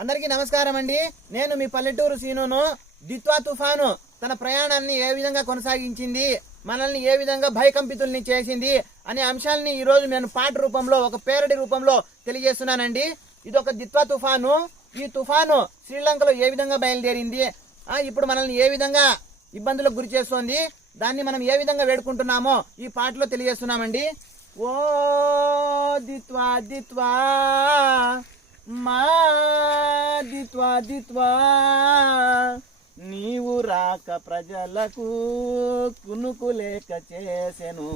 అందరికీ నమస్కారం అండి. నేను మీ పల్లెటూరు సీనును. దిత్వా తుఫాను తన ప్రయాణాన్ని ఏ విధంగా కొనసాగించింది, మనల్ని ఏ విధంగా భయకంపితుల్ని చేసింది అనే అంశాలని ఈరోజు నేను పాట రూపంలో, ఒక పేరడి రూపంలో తెలియజేస్తున్నానండి. ఇది ఒక దిత్వా తుఫాను. ఈ తుఫాను శ్రీలంకలో ఏ విధంగా బయలుదేరింది, ఇప్పుడు మనల్ని ఏ విధంగా ఇబ్బందులకు గురి చేస్తోంది, దాన్ని మనం ఏ విధంగా వేడుకుంటున్నామో ఈ పాటలో తెలియజేస్తున్నామండి. ఓ దిత్వా దిత్వా మా దిత్వా దిత్వా, నీవు రాక ప్రజలకు కునుకు లేక చేసెను.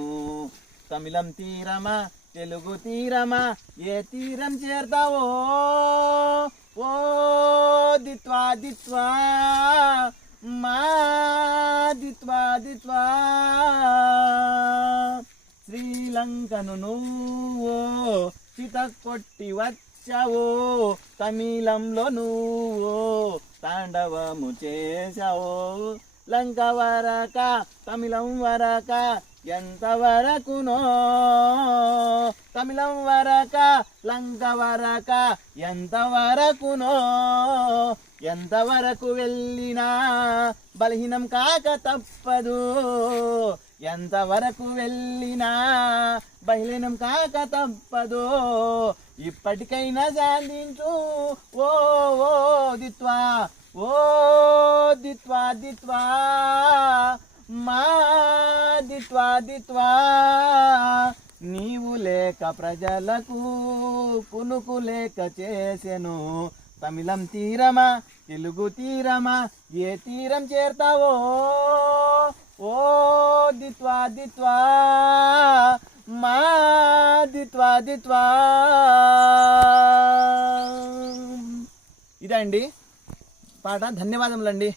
తమిళం తీరమా తెలుగు తీరమా, ఏ తీరం చేరతావో ఓ దిత్వా దిత్వా మా దిత్వా దిత్వా. శ్రీలంకను నువ్వు చిత కొట్టి వచ్చావో, తమిళంలో నువ్వు తాండవము చేశావో. లంక వరక తమిళం వరక ఎంతవరకునో, తమిళం వరక లంక వరక ఎంతవరకునో. ఎంతవరకు వెళ్ళినా బలహీనం కాక తప్పదు, ఎంతవరకు వెళ్ళినా బలహీనం కాక తప్పదు. ఇప్పటికైనా శాంతించు ఓ ఓ దిత్వా, ఓ దిత్వా దిత్వా మా దిత్వా దిత్వా. నీవు లేక ప్రజలకు కునుకు లేక చేసెను. తమిళం తీరమా తెలుగు తీరమా, ఏ తీరం చేరతావో ఓ దిత్వా దిత్వా మా దిత్వా దిత్వా. ఇదండి పాట. ధన్యవాదములండి.